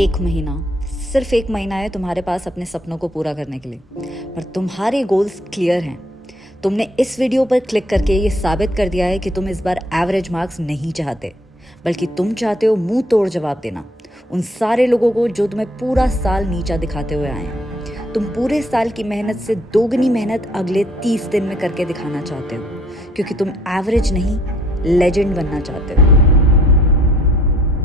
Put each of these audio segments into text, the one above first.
एक महीना, सिर्फ एक महीना है तुम्हारे पास अपने सपनों को पूरा करने के लिए, पर तुम्हारे गोल्स क्लियर हैं। तुमने इस वीडियो पर क्लिक करके ये साबित कर दिया है कि तुम इस बार एवरेज मार्क्स नहीं चाहते, बल्कि तुम चाहते हो मुंह तोड़ जवाब देना उन सारे लोगों को जो तुम्हें पूरा साल नीचा दिखाते हुए आए हैं। तुम पूरे साल की मेहनत से दोगुनी मेहनत अगले 30 दिन में करके दिखाना चाहते हो, क्योंकि तुम एवरेज नहीं लेजेंड बनना चाहते हो।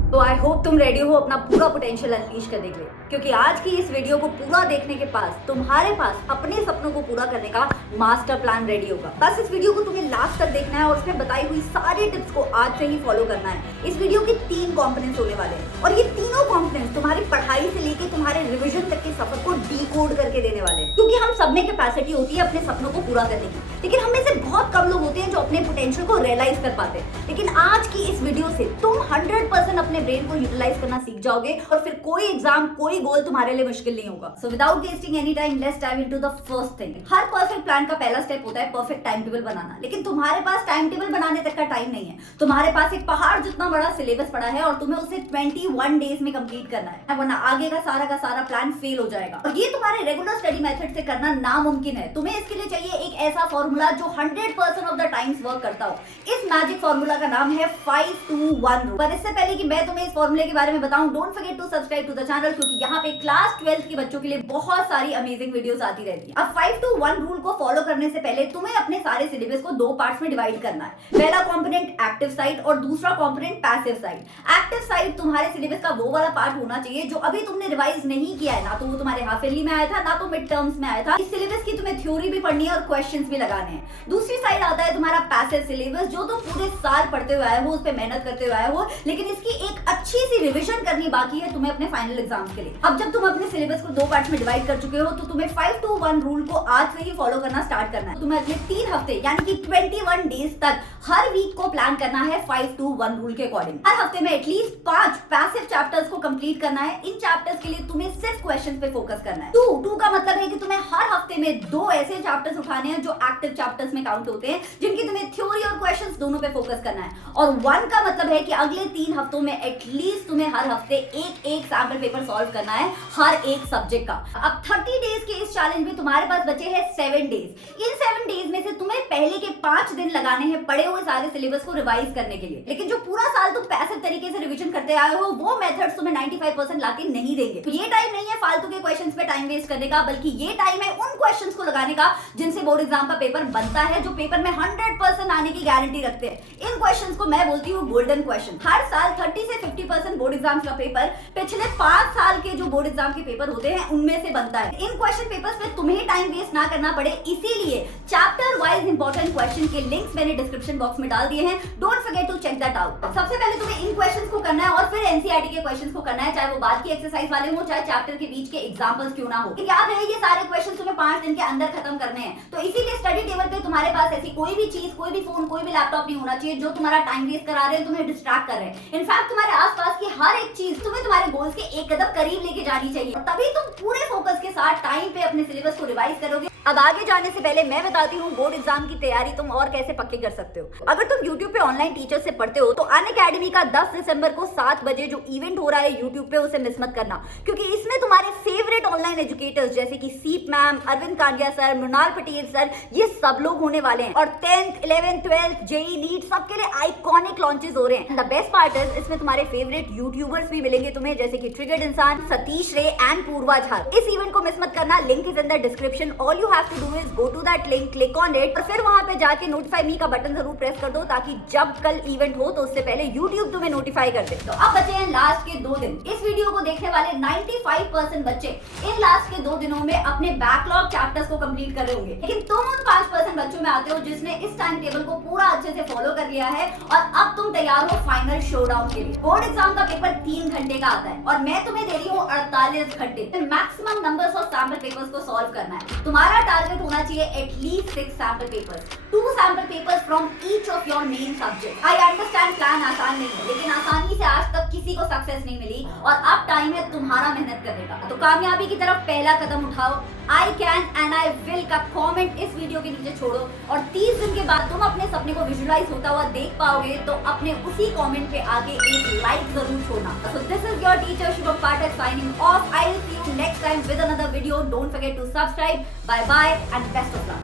तो आई होप तुम रेडी हो अपना पूरा पोटेंशियल अनलीश करने के लिए, क्योंकि आज की इस वीडियो को पूरा देखने के पास तुम्हारे पास अपने सपनों को पूरा करने का मास्टर प्लान रेडी होगा। बस इस वीडियो को तुम्हें लास्ट तक देखना है और उसमें बताई हुई सारी टिप्स को आज से ही फॉलो करना है। इस वीडियो के 3 कंपोनेंट्स होने वाले हैं और ये तीनों कंपोनेंट्स तुम्हारी पढ़ाई से लेके तुम्हारे रिविजन तक के सफर को डीकोड करके देने वाले हैं। क्योंकि हम सब में कैपेसिटी होती है अपने सपनों को पूरा करने की, लेकिन हम में से बहुत कम लोग होते हैं जो अपने पोटेंशियल को रियलाइज कर पाते हैं। लेकिन आज की इस वीडियो से तुम 100% अपने ब्रेन को यूटिलाइज करना सीख जाओगे और फिर कोई एग्जाम, कोई गोल तुम्हारे लिए मुश्किल नहीं होगा। So without wasting any time, let's dive into the first thing. Her perfect plan का पहला स्टेप होता है परफेक्ट टाइम टेबल बनाना, लेकिन तुम्हारे पास टाइम टेबल बनाने तक का टाइम नहीं है। तुम्हारे पास एक पहाड़ जितना बड़ा सिलेबस पड़ा है और तुम्हें उसे 21 डेज में कंप्लीट करना है, वरना आगे का सारा प्लान फेल हो जाएगा। और ये तुम्हारे रेगुलर स्टडी मेथड से करना नामुमकिन है। तुम्हें इसके लिए चाहिए एक ऐसा फॉर्मूला जो 100% ऑफ द टाइम्स वर्क करता हो। इस मैजिक फॉर्मूला का नाम है 5-2-1 रूल। पर इससे पहले कि मैं तुम्हें इस फॉर्मूले के बारे में बताऊं, don't forget to subscribe to the channel, क्योंकि यहाँ पे क्लास 12th के बच्चों के लिए बहुत सारी अमेजिंग वीडियोस आती रहती है। अब 5-2-1 रूल को फॉलो करने से पहले तुम्हें अपने सारे सिलेबस को 2 पार्ट्स में डिवाइड करना है। पहला कंपोनेंट एक्टिव साइड और दूसरा component passive side. Active side तुम्हारे सिलेबस का वो वाला पार्ट होना चाहिए जो अभी तुमने रिवाइज नहीं किया है, ना तो वो तुम्हारे हाफ ईयरली में आया था, ना तो मिड टर्म्स में आया था। इस सिलेबस की तुम्हें थ्योरी भी पढ़नी है और क्वेश्चंस भी लगाने हैं। दूसरी साइड आता है तुम्हारा पैसिव सिलेबस, जो तुम पूरे साल पढ़ते हुए आए हो, उस पर मेहनत करते हुए आए हो, लेकिन इसकी एक अच्छी सी रिविजन करनी बाकी है तुम्हें अपने फाइनल एग्जाम्स के लिए। अब जब तुम अपने सिलेबस को 2 पार्ट्स में डिवाइड कर चुके हो, तो तुम्हें 5-2-1 रूल को आज से ही फॉलो करना स्टार्ट करना है। तुम्हें अगले 3 हफ्ते यानी कि 21 डेज तक हर वीक को प्लान करना है 5-2-1 रूल के अकॉर्डिंग। हर हफ्ते में एटलीस्ट 5 पैसिव चैप्टर्स को कंप्लीट करना है। इन चैप्टर्स के लिए तुम्हें सिर्फ क्वेश्चंस पे फोकस करना है। 2 का मतलब है कि तुम्हें हर हफ्ते में 2 ऐसे चैप्टर्स उठाने हैं जो एक्टिव चैप्टर्स में काउंट होते हैं, जिनकी तुम्हें थ्योरी और क्वेश्चंस दोनों पे फोकस करना है। और 1 का मतलब है कि अगले 3 हफ्तों में एटलीस्ट तुम्हें हर हफ्ते एक सैंपल पेपर सॉल्व करना है हर एक सब्जेक्ट का। अब 30 डेज के इस चैलेंज में तुम्हारे पास बचे हैं 7 डेज। इन 7 डेज में से तुम्हें पहले के 5 दिन लगाने हैं पढ़े हुए सारे सिलेबस को रिवाइज करने के लिए। लेकिन जो पूरा साल तुम पैसिव तरीके से रिवीजन करते आए हो, वो मेथड्स तुम्हें 95% लाके नहीं देंगे। तो ये टाइम नहीं है फालतू के क्वेश्चंस पे टाइम वेस्ट करने का, बल्कि ये टाइम है उन क्वेश्चंस को लगाने का जिनसे बोर्ड एग्जाम का पेपर बनता है, जो पेपर में 100% आने की गारंटी रखते हैं। इन क्वेश्चंस को मैं बोलती हूँ गोल्डन क्वेश्चन। हर साल 30 से 50% बोर्ड एग्जाम का पेपर पिछले 5 साल के जो बोर्ड एग्जाम के पेपर होते हैं उनमें से बनता है। इन क्वेश्चन पेपर्स पे तुम्हें टाइम वेस्ट ना करना पड़े, इसीलिए चैप्टर वाइज इंपॉर्टेंट क्वेश्चन के लिंक्स मैंने डिस्क्रिप्शन बॉक्स में डाल दिए हैं। Don't forget to check that out. सबसे पहले तुम्हें इन क्वेश्चंस को करना है और फिर एनसीईआरटी के क्वेश्चंस को करना है, चाहे वो बाद की एक्सरसाइज वाले हो, चाहे चैप्टर के बीच के एग्जांपल्स क्यों ना हो। याद रहे ये सारे क्वेश्चंस तुम्हें 5 दिन के अंदर खत्म करने हैं। तो इसीलिए स्टडी टेबल पे तुम्हारे पास ऐसी कोई भी चीज, कोई भी फोन, कोई भी लैपटॉप नहीं होना चाहिए जो तुम्हारा टाइम वेस्ट करा रहे हैं, तुम्हें डिस्ट्रैक्ट कर रहे हैं। इनफैक्ट तुम्हारे आसपास की हर एक चीज तुम्हें तुम्हारे गोल्स के एक कदम करीब लेके जानी चाहिए, तभी तुम पूरे फोकस के साथ टाइम पे अपने सिलेबस को रिवाइज करोगे। अब आगे जाने से पहले मैं बताती हूँ बोर्ड एग्जाम की तैयारी तुम और कैसे पक्की कर सकते हो। अगर तुम YouTube पे ऑनलाइन टीचर से पढ़ते हो तो अनअकैडमी का 10 दिसंबर को 7 बजे जो इवेंट हो रहा है YouTube पे, उसे मिस मत करना, क्योंकि इसमें तुम्हारे फेवरेट ऑनलाइन एजुकेटर्स जैसे कि Seep ma'am, Arvind Kandia sir, Mrinal Patel sir, ये सब लोग होने वाले हैं। और 10th, 11th, 12th, JEE NEET सबके लिए आइकॉनिक लॉन्चेस हो रहे हैं। द बेस्ट पार्ट इज इसमें तुम्हारे फेवरेट यूट्यूबर्स भी मिलेंगे तुम्हें, जैसे कि ट्रिगर्ड इंसान, सतीश रे एंड पूर्वा झा। इस इवेंट को मिस मत करना। Link is in the description. All you have to do is go to that link, click on it और फिर वहां पे जाके नोटिफाई मी का बटन जरूर प्रेस कर दो, ताकि जब कल इवेंट हो तो उससे पहले YouTube तुम्हें नोटिफाई कर दे। तो अब बचे हैं लास्ट के 2 दिन। इस वीडियो को देखने वाले 95% बच्चे इन लास्ट के 2 दिनों में अपने बैकलॉग चैप्टर्स को कंप्लीट कर रहे होंगे, लेकिन तुम उन 5% बच्चों में आते हो जिसने इस टाइम टेबल को पूरा अच्छे से फॉलो कर लिया है और अब तुम तैयार हो फाइनल शोडाउन के लिए। बोर्ड एग्जाम का पेपर 3 घंटे का आता है और मैं तुम्हें दे रही हूँ 48 घंटे। Maximum numbers of sample papers को सॉल्व करना है। तुम्हारा टारगेट होना चाहिए at least 6 sample papers, 2 sample papers from each of your main subject. I understand plan आसान नहीं है, लेकिन आसानी से आज तक किसी को सक्सेस नहीं मिली और अब टाइम है तुम्हारा मेहनत करने का। तो कामयाबी की तरफ पहला कदम उठाओ। I can and I will का कमेंट इस वीडियो के नीचे छोड़ो और 30 दिन के बाद तुम अपने सपने को विजुअलाइज होता हुआ देख पाओगे तो अपने उसी कमेंट पे आगे एक लाइक जरूर छोड़ना। So this is your teacher Shubham Pathak signing off. I will see you next time with another video. Don't forget to subscribe. Bye bye and best of luck.